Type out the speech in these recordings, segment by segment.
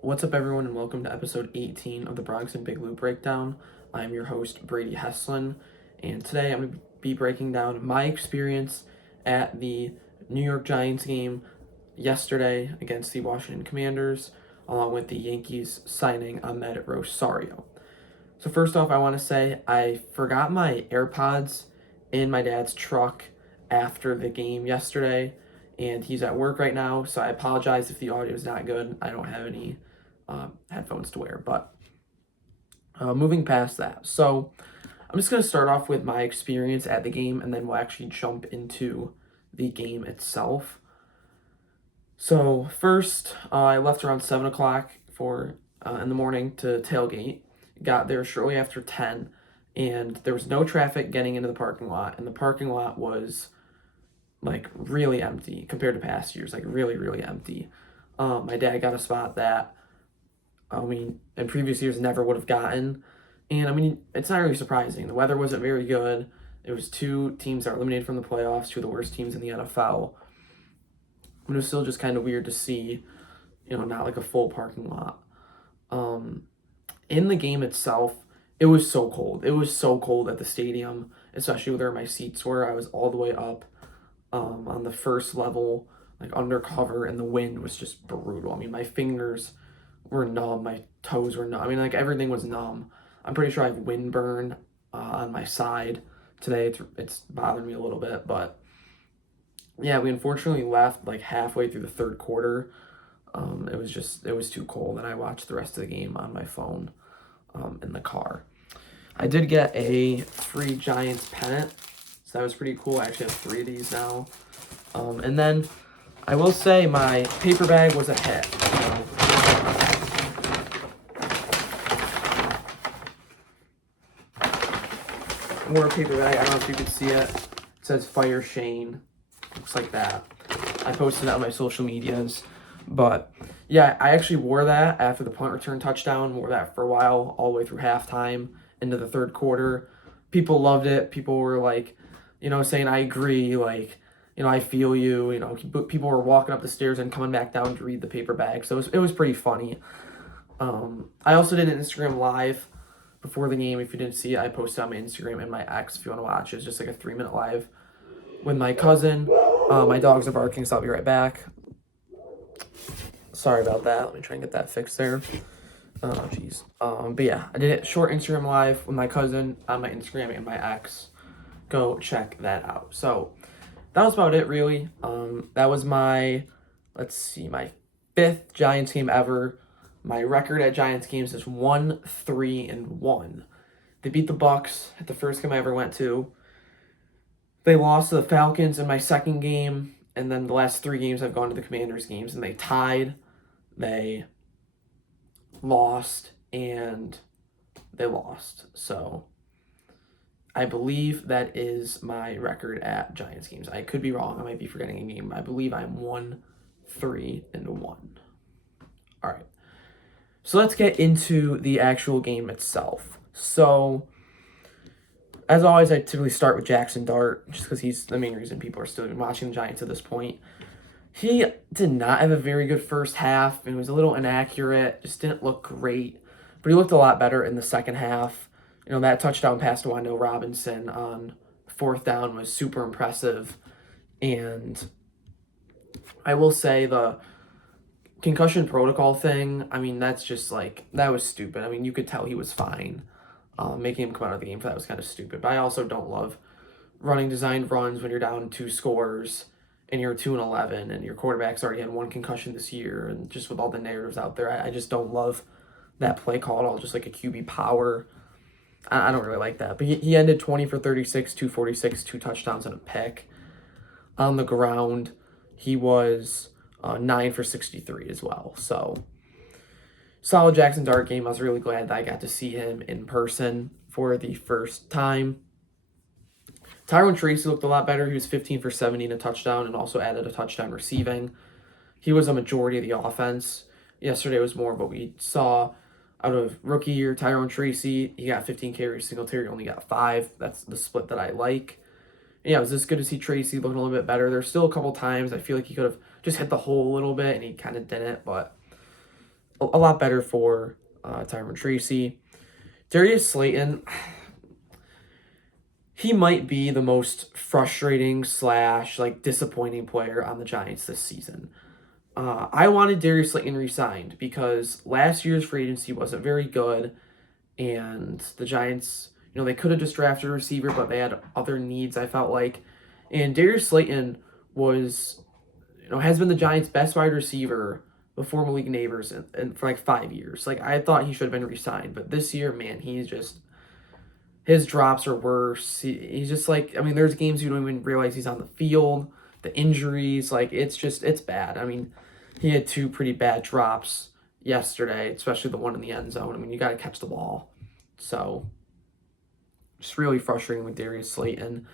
What's up, everyone, and welcome to episode 18 of the Bronx and Big Lou Breakdown. I'm your host, Brady Heslin, and today I'm going to be breaking down my experience at the New York Giants game yesterday against the Washington Commanders, along with the Yankees signing Amed Rosario. So first off, I want to say I forgot my AirPods in my dad's truck after the game yesterday, and he's at work right now, so I apologize if the audio is not good. I don't have any headphones to wear, but moving past that. So I'm just going to start off with my experience at the game, and then we'll actually jump into the game itself. So first, I left around 7 o'clock in the morning to tailgate. Got there shortly after 10, and there was no traffic getting into the parking lot, and the parking lot was like really empty compared to past years, like really, really empty. My dad got a spot that in previous years never would have gotten. And it's not really surprising. The weather wasn't very good. It was two teams that were eliminated from the playoffs, two of the worst teams in the NFL. But it was still just kind of weird to see, not like a full parking lot. In the game itself, it was so cold. It was so cold at the stadium, especially where my seats were. I was all the way up on the first level, like undercover, and the wind was just brutal. My fingers were numb, my toes were numb. Like everything was numb. I'm pretty sure I have windburn on my side today. It's bothering me a little bit, but yeah, we unfortunately left like halfway through the third quarter. It was too cold, and I watched the rest of the game on my phone in the car. I did get a free Giants pennant, so that was pretty cool. I actually have 3 of these now. And then I will say my paper bag was a hit. More paper bag. I don't know if you could see it. It says Fire Shane. Looks like that. I posted it on my social medias. But yeah, I actually wore that after the punt return touchdown. Wore that for a while, all the way through halftime into the third quarter. People loved it. People were like, saying I agree. Like, I feel you. People were walking up the stairs and coming back down to read the paper bag. So it was pretty funny. I also did an Instagram live before the game. If you didn't see it, I posted on my Instagram and my X if you want to watch. It's just like a 3-minute live with my cousin. My dogs are barking, so I'll be right back. Sorry about that. Let me try and get that fixed there. Oh, jeez. But yeah, I did a short Instagram live with my cousin on my Instagram and my X. Go check that out. So that was about it, really. That was my 5th Giants game ever. My record at Giants games is 1-3-1. They beat the Bucks at the first game I ever went to. They lost to the Falcons in my second game, and then the last 3 games I've gone to the Commanders games, and they tied. They lost, and they lost. So I believe that is my record at Giants games. I could be wrong. I might be forgetting a game. I believe I'm 1-3-1. All right. So let's get into the actual game itself. So, as always, I typically start with Jackson Dart, just because he's the main reason people are still watching the Giants at this point. He did not have a very good first half. It was a little inaccurate, just didn't look great. But he looked a lot better in the second half. That touchdown pass to Wando Robinson on 4th down was super impressive. And I will say the concussion protocol thing, that's just that was stupid. You could tell he was fine. Making him come out of the game for that was kind of stupid. But I also don't love running designed runs when you're down 2 scores and you're 2-11 and your quarterback's already had 1 concussion this year. And just with all the narratives out there, I just don't love that play call at all. Just like a QB power. I don't really like that. But he ended 20 for 36, 246, 2 touchdowns and a pick. On the ground, he was 9 for 63 as well. So solid Jackson Dart game. I was really glad that I got to see him in person for the first time. Tyrone Tracy looked a lot better. He was 15 for 70 and a touchdown, and also added a touchdown receiving. He was a majority of the offense. Yesterday was more of what we saw out of rookie year Tyrone Tracy. He got 15 carries. Singletary only got 5. That's the split that I like. And yeah, it was just good to see Tracy looking a little bit better. There's still a couple times I feel like he could have just hit the hole a little bit, and he kind of didn't, but a lot better for Tyron Tracy. Darius Slayton, he might be the most frustrating / like disappointing player on the Giants this season. I wanted Darius Slayton re-signed because last year's free agency wasn't very good, and the Giants, they could have just drafted a receiver, but they had other needs, I felt like. And Darius Slayton was, has been the Giants' best wide receiver before Malik Neighbors and for like 5 years. Like, I thought he should have been re-signed, but this year, man, his drops are worse. He's just like, there's games you don't even realize he's on the field. The injuries, like, it's bad. He had 2 pretty bad drops yesterday, especially the one in the end zone. You got to catch the ball. So, just really frustrating with Darius Slayton.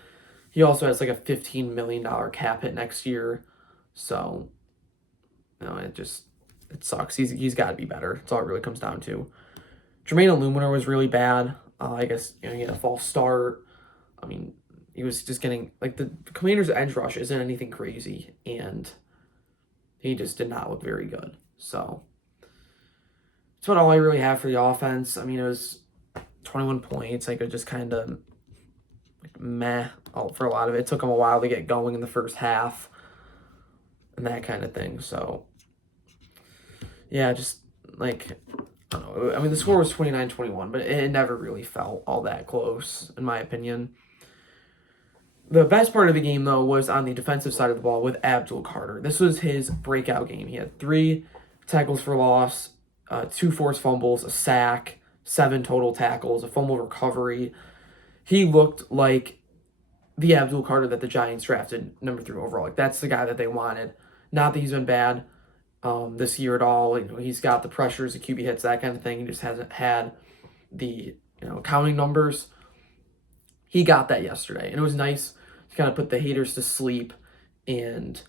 He also has like a $15 million cap hit next year. So, it sucks. He's got to be better. That's all it really comes down to. Jermaine Illuminor was really bad. I guess, he had a false start. He was just getting, like, the Commanders' edge rush isn't anything crazy, and he just did not look very good. So, that's about all I really have for the offense. It was 21 points. Like, it just kind of, like, meh for a lot of it. It took him a while to get going in the first half and that kind of thing. So, yeah, just, like, I don't know. The score was 29-21, but it never really felt all that close, in my opinion. The best part of the game, though, was on the defensive side of the ball with Abdul Carter. This was his breakout game. He had 3 tackles for loss, 2 forced fumbles, a sack, 7 total tackles, a fumble recovery. He looked like the Abdul Carter that the Giants drafted number 3 overall. Like, that's the guy that they wanted. Not that he's been bad this year at all. He's got the pressures, the QB hits, that kind of thing. He just hasn't had the counting numbers. He got that yesterday, and it was nice to kind of put the haters to sleep and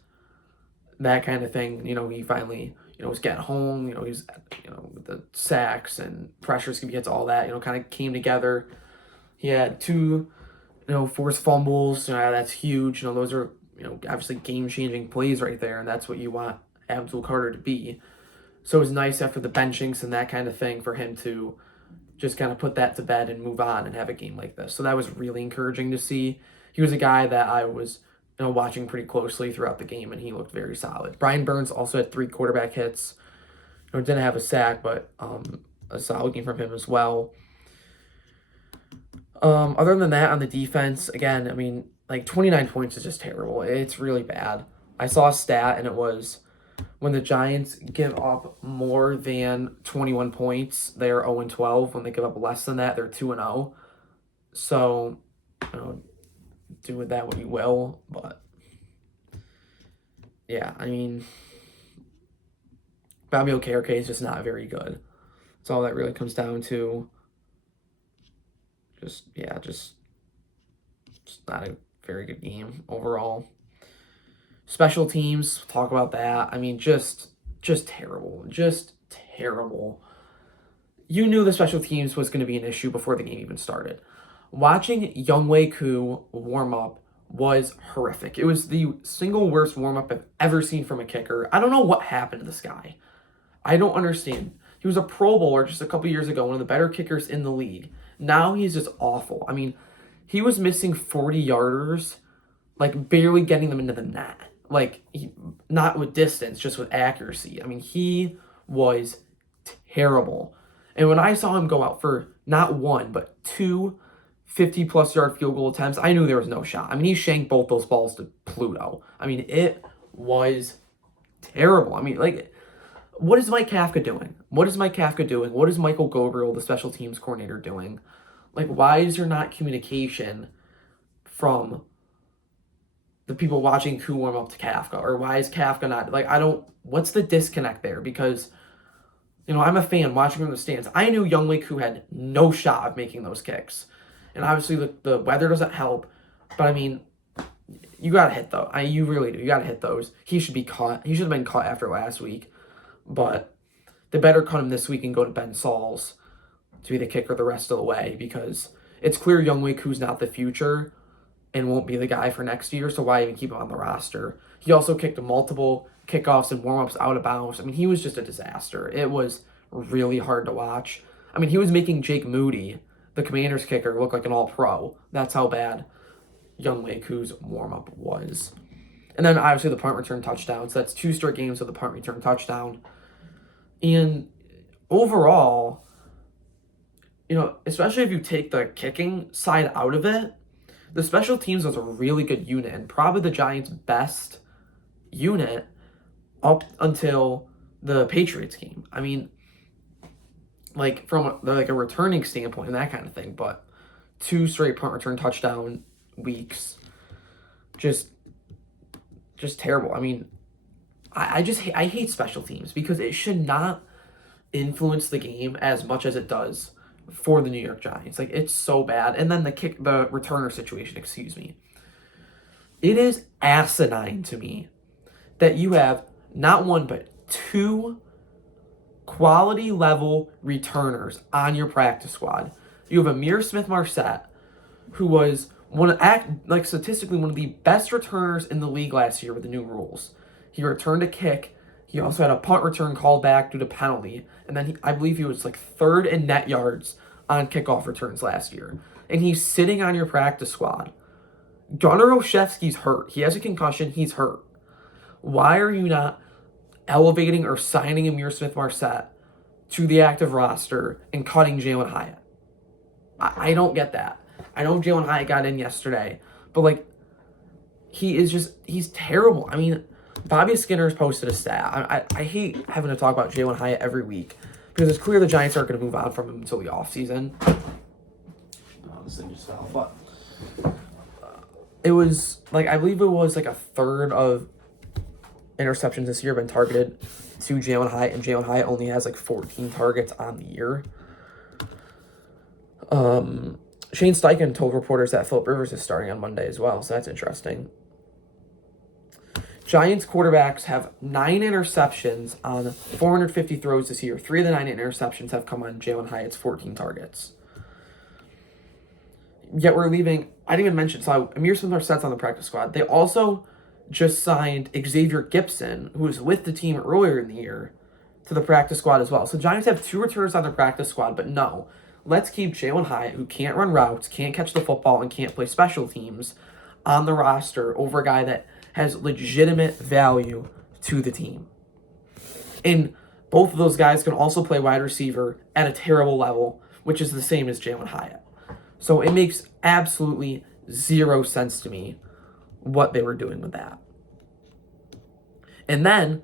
that kind of thing. He finally was getting home. He's with the sacks and pressures, QB hits, all that. Kind of came together. He had 2 forced fumbles. That's huge. Those are obviously game-changing plays right there, and that's what you want Abdul Carter to be. So it was nice after the benchings and that kind of thing for him to just kind of put that to bed and move on and have a game like this. So that was really encouraging to see. He was a guy that I was watching pretty closely throughout the game, and he looked very solid. Brian Burns also had 3 quarterback hits. Didn't have a sack, but a solid game from him as well. Other than that, on the defense, again, like 29 points is just terrible. It's really bad. I saw a stat, and it was when the Giants give up more than 21 points, they're 0-12. When they give up less than that, they're 2-0. So, do with that what you will. But, yeah, Bobby Okereke is just not very good. That's all that really comes down to. Just not a very good game overall. Special teams, talk about that. Just terrible. Just terrible. You knew the special teams was going to be an issue before the game even started. Watching Younghoe Koo warm up was horrific. It was the single worst warm-up I've ever seen from a kicker. I don't know what happened to this guy. I don't understand. He was a Pro Bowler just a couple years ago, one of the better kickers in the league. Now he's just awful. He was missing 40-yarders, like barely getting them into the net. Not with distance, just with accuracy. He was terrible. And when I saw him go out for not 1, but 2 50-plus yard field goal attempts, I knew there was no shot. He shanked both those balls to Pluto. It was terrible. What is Mike Kafka doing? What is Michael Gogrill, the special teams coordinator, doing? Why is there not communication from the people watching Koo warm up to Kafka? Or why is Kafka not, what's the disconnect there? Because, I'm a fan watching from the stands. I knew Younghoe Koo had no shot of making those kicks. And obviously the weather doesn't help. But, you got to hit those. You really do. You got to hit those. He should be caught. He should have been caught after last week. But they better cut him this week and go to Ben Sauls to be the kicker the rest of the way, because it's clear Younghoe Koo's not the future and won't be the guy for next year, so why even keep him on the roster? He also kicked multiple kickoffs and warm-ups out of bounds. I mean, he was just a disaster. It was really hard to watch. I mean, he was making Jake Moody, the Commanders kicker, look like an all-pro. That's how bad Younghoe Koo's warm-up was. And then, obviously, the punt return touchdown. So that's 2 straight games with the punt return touchdown. And overall, especially if you take the kicking side out of it, the special teams was a really good unit and probably the Giants' best unit up until the Patriots game. I mean, from a returning standpoint and that kind of thing, but 2 straight punt return touchdown weeks, just terrible. I mean, I hate special teams because it should not influence the game as much as it does for the New York Giants. It's so bad. And then the returner situation, excuse me. It is asinine to me that you have not 1 but 2 quality level returners on your practice squad. You have Amir Smith-Marset, who was statistically one of the best returners in the league last year with the new rules. He returned a kick. He also had a punt return called back due to penalty. And then I believe he was 3rd in net yards on kickoff returns last year. And he's sitting on your practice squad. Gunnar Olszewski's hurt. He has a concussion. He's hurt. Why are you not elevating or signing Amir Smith-Marset to the active roster and cutting Jalen Hyatt? I don't get that. I know Jalen Hyatt got in yesterday, but he's terrible. I mean, Bobby Skinner's posted a stat. I hate having to talk about Jalen Hyatt every week because it's clear the Giants aren't going to move on from him until the offseason. This thing just fell, but it was I believe it was 1/3 of interceptions this year have been targeted to Jalen Hyatt, and Jalen Hyatt only has 14 targets on the year. Shane Steichen told reporters that Phillip Rivers is starting on Monday as well, so that's interesting. Giants quarterbacks have 9 interceptions on 450 throws this year. 3 of the 9 interceptions have come on Jalen Hyatt's 14 targets. Yet we're leaving, I didn't even mention, so Amir Smith-Marset's on the practice squad. They also just signed Xavier Gipson, who was with the team earlier in the year, to the practice squad as well. So Giants have 2 returners on their practice squad, but no. Let's keep Jalen Hyatt, who can't run routes, can't catch the football, and can't play special teams, on the roster over a guy that has legitimate value to the team. And both of those guys can also play wide receiver at a terrible level, which is the same as Jalen Hyatt. So it makes absolutely 0 sense to me what they were doing with that. And then,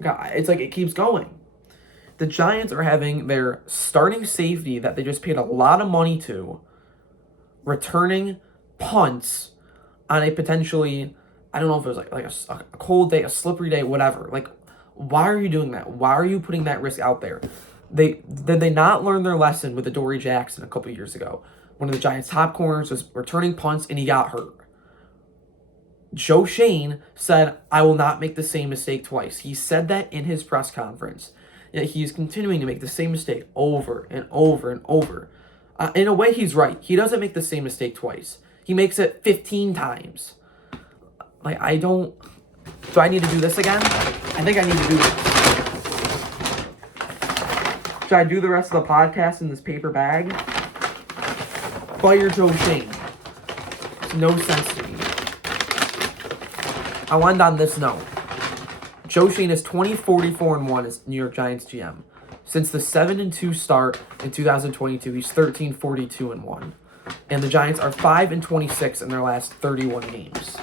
it's it keeps going. The Giants are having their starting safety that they just paid a lot of money to returning punts on a potentially, I don't know if it was a cold day, a slippery day, whatever. Why are you doing that? Why are you putting that risk out there? Did they not learn their lesson with Adoree Jackson a couple years ago? One of the Giants' top corners was returning punts and he got hurt. Joe Shane said, "I will not make the same mistake twice." He said that in his press conference. Yet he is continuing to make the same mistake over and over and over. In a way, he's right. He doesn't make the same mistake twice. He makes it 15 times. Do I need to do this again? I think I need to do this. Should I do the rest of the podcast in this paper bag? Fire Joe Shane. Makes no sense to me. I'll end on this note. Joe Shane is 20-44-1 as New York Giants GM. Since the 7-2 start in 2022, he's 13-42-1. And the Giants are 5-26 in their last 31 games.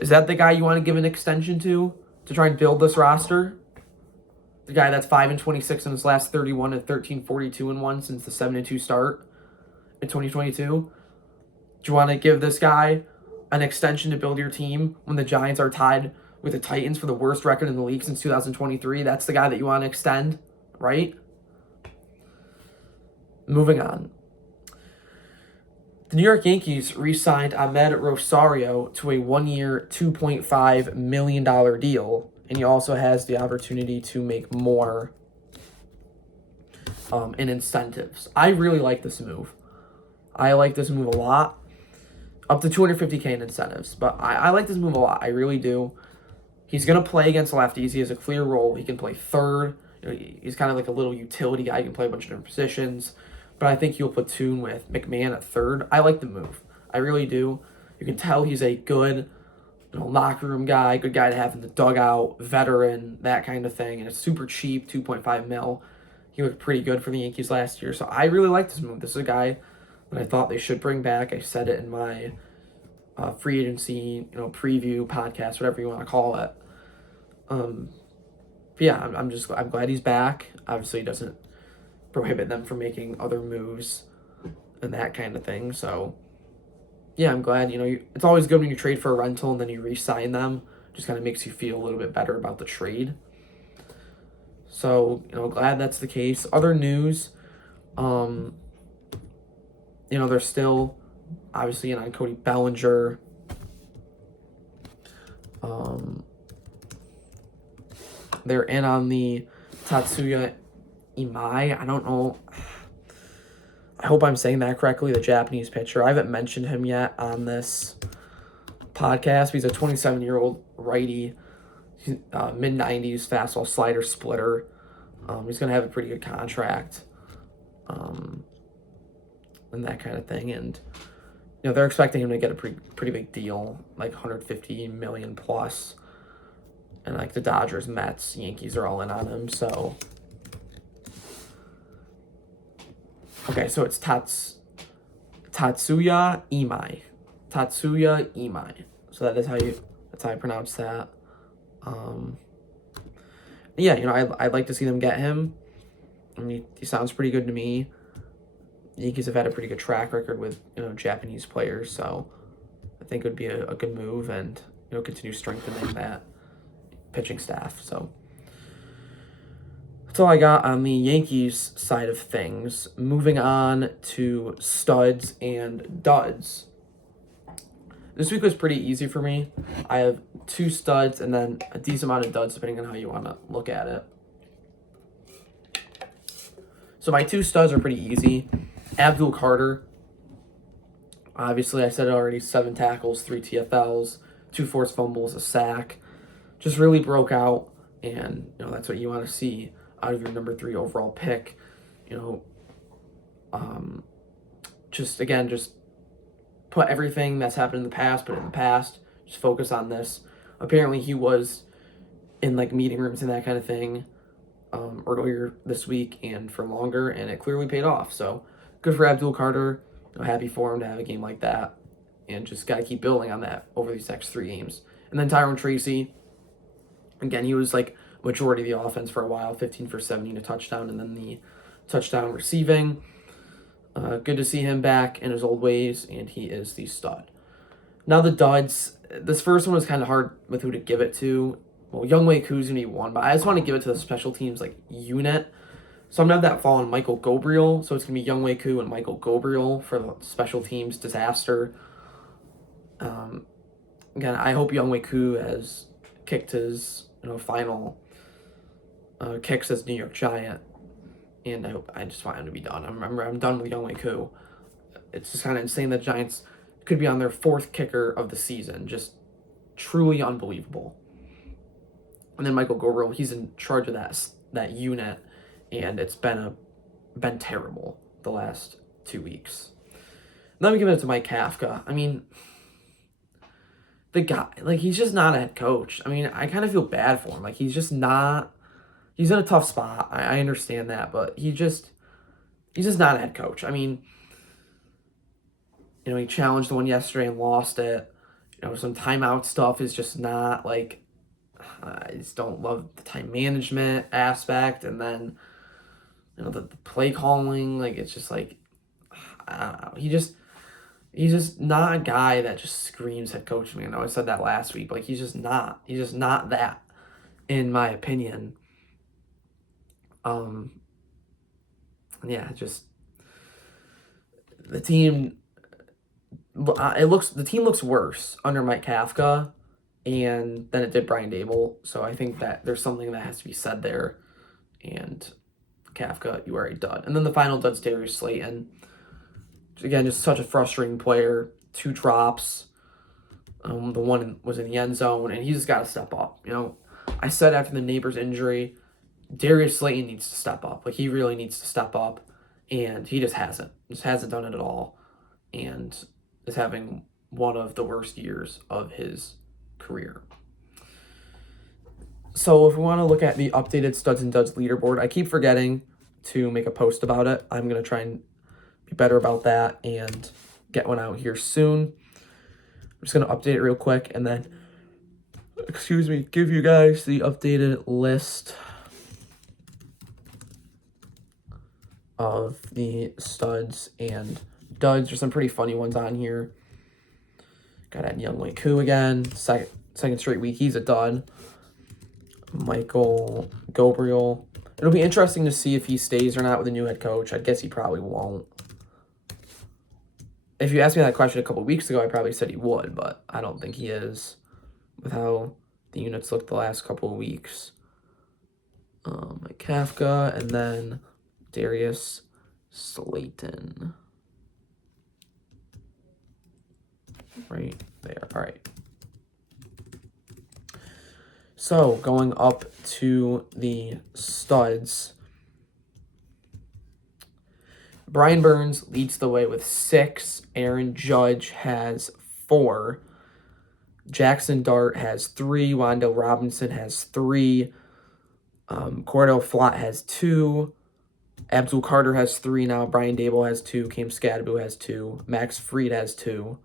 Is that the guy you want to give an extension to try and build this roster? The guy that's 5-26 in his last 31 and 13-42-1 since the 7-2 start in 2022? Do you want to give this guy an extension to build your team when the Giants are tied with the Titans for the worst record in the league since 2023? That's the guy that you want to extend, right? Moving on. The New York Yankees re-signed Amed Rosario to a 1-year, $2.5 million deal, and he also has the opportunity to make more in incentives. I really like this move. I like this move a lot. up to $250K in incentives. But I like this move a lot. I really do. He's going to play against lefties. He has a clear role. He can play third. He's kind of like a little utility guy. He can play a bunch of different positions. But I think he'll platoon with McMahon at third. I like the move. I really do. You can tell he's a good locker room guy, good guy to have in the dugout, veteran, that kind of thing. And it's super cheap, 2.5 mil. He looked pretty good for the Yankees last year. So I really like this move. This is a guy that I thought they should bring back. I said it in my free agency, preview podcast, whatever you want to call it. Yeah, I'm glad he's back. Obviously, it doesn't prohibit them from making other moves and that kind of thing. So, yeah, I'm glad. It's always good when you trade for a rental and then you re-sign them. Just kind of makes you feel a little bit better about the trade. So, glad that's the case. Other news, they're still obviously in on Cody Bellinger. They're in on the Tatsuya Imai. I don't know. I hope I'm saying that correctly, the Japanese pitcher. I haven't mentioned him yet on this podcast. He's a 27-year-old righty, mid-90s fastball slider splitter. He's going to have a pretty good contract and that kind of thing. And, they're expecting him to get a pretty big deal, like $150 million plus. And like the Dodgers, Mets, Yankees are all in on him. So, okay, so it's Tatsuya Imai. Tatsuya Imai. So that's how I pronounce that. Yeah, I'd like to see them get him. I mean, he sounds pretty good to me. The Yankees have had a pretty good track record with Japanese players, so I think it would be a good move and continue strengthening that pitching staff. So that's all I got on the Yankees side of things. Moving on to studs and duds. This week was pretty easy for me. I have 2 studs and then a decent amount of duds, depending on how you want to look at it. So my 2 studs are pretty easy. Abdul Carter. Obviously, I said it already, 7 tackles, 3 TFLs, 2 forced fumbles, a sack. Just really broke out, and that's what you want to see out of your number 3 overall pick. Just put everything that's happened in the past, but in the past, just focus on this. Apparently, he was in like meeting rooms and that kind of thing earlier this week and for longer, and it clearly paid off. So good for Abdul Carter. Happy for him to have a game like that, and just got to keep building on that over these next 3 games. And then Tyrone Tracy. Again, he was like majority of the offense for a while, 15 for 70 to touchdown, and then the touchdown receiving. Good to see him back in his old ways, and he is the stud. Now the duds. This first one was kind of hard with who to give it to. Well, Younghoe Koo's going to be one, but I just want to give it to the special teams unit. So I'm going to have that fall on Michael Gabriel. So it's going to be Younghoe Koo and Michael Gabriel for the special teams disaster. Again, I hope Younghoe Koo has kicked his final kicks as New York Giant, and I just want him to be done. I'm done with Younghoe Koo. It's just kind of insane that Giants could be on their 4th kicker of the season. Just truly unbelievable. And then Michael Gabriel, he's in charge of that unit, and it's been terrible the last 2 weeks. Let me give it to Mike Kafka. I mean, the guy, he's just not a head coach. I mean, I kind of feel bad for him. He's just not. He's in a tough spot. I understand that, but he's just not a head coach. I mean, he challenged the one yesterday and lost it. Some timeout stuff is just not I just don't love the time management aspect, and then the play calling. It's just I don't know. He's just not a guy that just screams head coach to me. I know I said that last week, but he's just not that, in my opinion. Yeah, just the team. The team looks worse under Mike Kafka, and than it did Brian Dable. So I think that there's something that has to be said there. And Kafka, you are a dud. And then the final dud's Darius Slayton. Again, just such a frustrating player. 2 drops. The one was in the end zone, and he's just got to step up. I said after the Neighbors injury, Darius Slayton needs to step up. Like, he really needs to step up, and he just hasn't. Just hasn't done it at all, and is having one of the worst years of his career. So if we want to look at the updated Studs and Duds leaderboard, I keep forgetting to make a post about it. I'm going to try and be better about that and get one out here soon. I'm just going to update it real quick and then, give you guys the updated list of the Studs and Duds. There's some pretty funny ones on here. Got that Young Wei Koo again. Second straight week, he's a dud. Michael Gabriel. It'll be interesting to see if he stays or not with a new head coach. I guess he probably won't. If you asked me that question a couple weeks ago, I probably said he would, but I don't think he is with how the units looked the last couple of weeks. Mike Kafka, and then Darius Slayton. Right there. All right. So, going up to the Studs. Brian Burns leads the way with 6. Aaron Judge has 4. Jackson Dart has 3. Wandale Robinson has 3. Cordell Flott has 2. Abdul Carter has 3 now. Brian Dable has 2. Cam Scadaboo has 2. Max Fried has 2.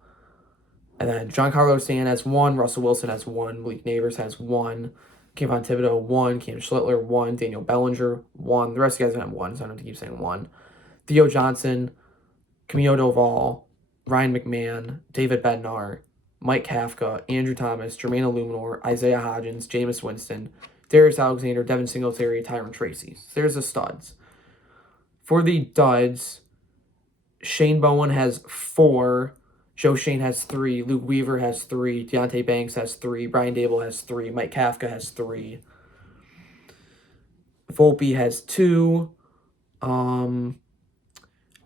And then Giancarlo Stanton has 1. Russell Wilson has 1. Malik Neighbors has 1. Kayvon Thibodeau, 1. Cam Schlittler, 1. Daniel Bellinger, 1. The rest of you guys have 1, so I don't have to keep saying 1. Theo Johnson, Camilo Doval, Ryan McMahon, David Bednar, Mike Kafka, Andrew Thomas, Jermaine Illuminor, Isaiah Hodgins, Jameis Winston, Darius Alexander, Devin Singletary, Tyron Tracy. So there's the Studs. For the Duds, Shane Bowen has 4. Joe Shane has 3. Luke Weaver has 3. Deontay Banks has 3. Brian Dable has 3. Mike Kafka has 3. Volpe has 2.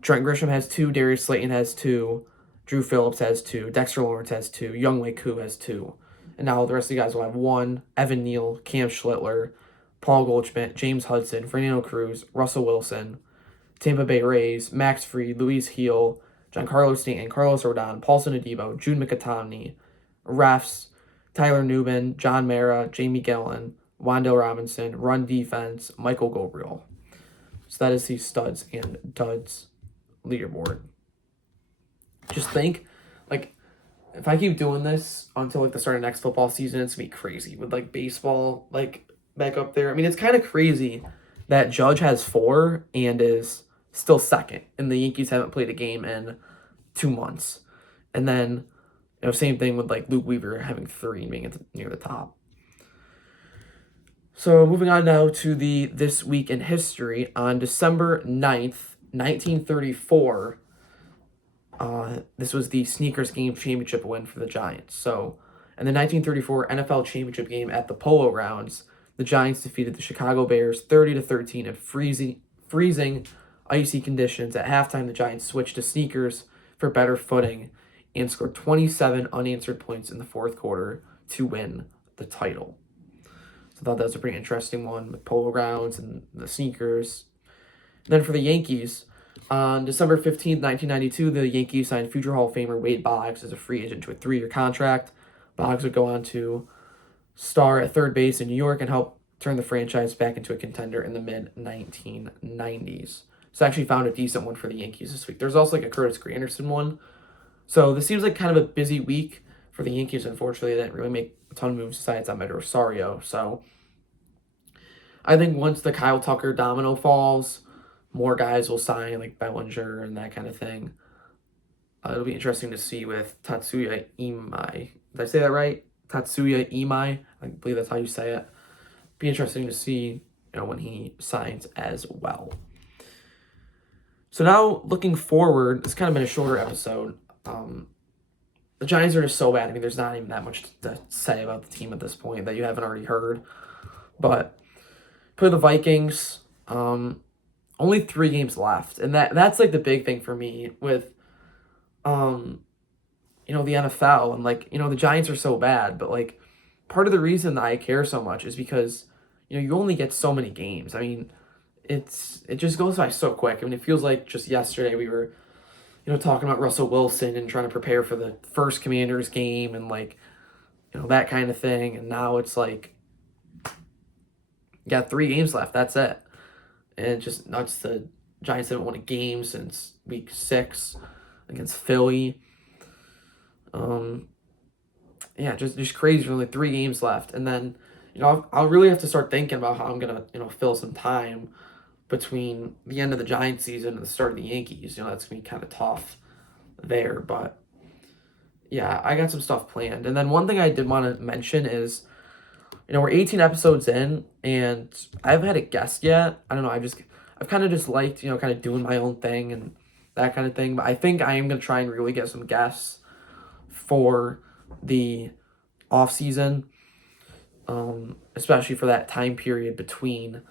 Trent Grisham has 2. Darius Slayton has 2. Drew Phillips has 2. Dexter Lawrence has 2. Young Wei Koo has 2. And now the rest of you guys will have 1. Evan Neal, Cam Schlittler, Paul Goldschmidt, James Hudson, Fernando Cruz, Russell Wilson, Tampa Bay Rays, Max Fried, Luis Heel, Giancarlo Stanton, Carlos Rodon, Paulson Adebo, Jude McAtomney, refs, Tyler Newman, John Mara, Jamie Gillen, Wandale Robinson, run defense, Michael Gabriel. So that is the Studs and Duds leaderboard. Just think, if I keep doing this until, the start of next football season, it's going to be crazy with, baseball, back up there. I mean, it's kind of crazy that Judge has 4 and is still second, and the Yankees haven't played a game in 2 months. And then, same thing with, Luke Weaver having 3 and being near the top. So, moving on now to the This Week in History. On December 9th, 1934, this was the Sneakers Game Championship win for the Giants. So, in the 1934 NFL Championship game at the Polo Grounds, the Giants defeated the Chicago Bears 30-13 in freezing icy conditions. At halftime, the Giants switched to sneakers for better footing and scored 27 unanswered points in the fourth quarter to win the title. So I thought that was a pretty interesting one with Polo Grounds and the sneakers. And then for the Yankees, on December 15th, 1992, the Yankees signed future Hall of Famer Wade Boggs as a free agent to a 3-year contract. Boggs would go on to star at third base in New York and help turn the franchise back into a contender in the mid-1990s. So I actually found a decent one for the Yankees this week. There's also a Curtis Granderson one. So this seems like kind of a busy week for the Yankees. Unfortunately, they didn't really make a ton of moves besides Amed Rosario. So I think once the Kyle Tucker domino falls, more guys will sign, like Bellinger and that kind of thing. It'll be interesting to see with Tatsuya Imai. Did I say that right? Tatsuya Imai. I believe that's how you say it. Be interesting to see, when he signs as well. So now, looking forward, it's kind of been a shorter episode. The Giants are just so bad. I mean, there's not even that much to say about the team at this point that you haven't already heard. But for the Vikings, only 3 games left. And that's the big thing for me with the NFL, and like, the Giants are so bad, but like part of the reason that I care so much is because, you only get so many games. I mean, it just goes by so quick. I mean, it feels like just yesterday we were, talking about Russell Wilson and trying to prepare for the first Commanders game and like, that kind of thing. And now it's like, you got 3 games left. That's it. And it's just nuts. The Giants haven't won a game since week 6 against Philly. Yeah, just crazy. Only 3 games left. And then, I'll really have to start thinking about how I'm going to, fill some time between the end of the Giants season and the start of the Yankees. That's going to be kind of tough there. But yeah, I got some stuff planned. And then one thing I did want to mention is, we're 18 episodes in and I haven't had a guest yet. I don't know. I've kind of just liked, kind of doing my own thing and that kind of thing. But I think I am going to try and really get some guests for the off season, especially for that time period between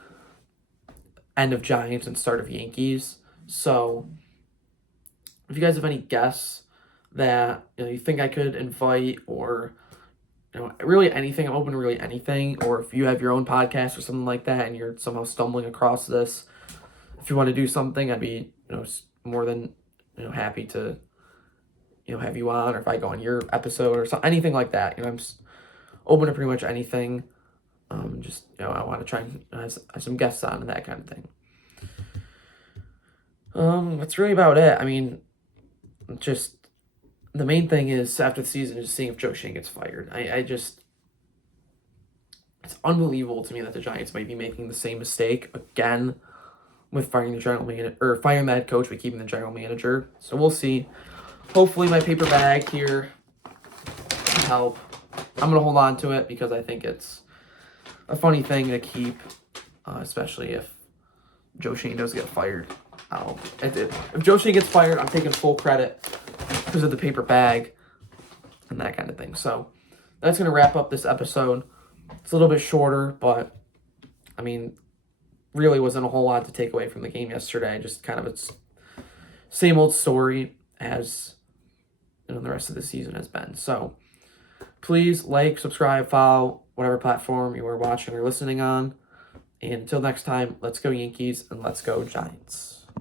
end of Giants and start of Yankees. So if you guys have any guests that you think I could invite, or really anything, I'm open to really anything. Or if you have your own podcast or something like that and you're somehow stumbling across this, if you want to do something, I'd be more than happy to have you on, or if I go on your episode or something, anything like that. I'm just open to pretty much anything. Just I want to try and have some guests on and that kind of thing. That's really about it. I mean, just the main thing is after the season is seeing if Joe Schoen gets fired. I just, it's unbelievable to me that the Giants might be making the same mistake again with firing the general manager, or firing the head coach but keeping the general manager. So we'll see. Hopefully my paper bag here can help. I'm gonna hold on to it because I think it's a funny thing to keep, especially if Joe Schoen does get fired. If Joe Schoen gets fired, I'm taking full credit because of the paper bag and that kind of thing. So that's going to wrap up this episode. It's a little bit shorter, but I mean, really wasn't a whole lot to take away from the game yesterday. Just kind of its same old story as the rest of the season has been. So please like, subscribe, follow whatever platform you are watching or listening on. And until next time, let's go Yankees and let's go Giants.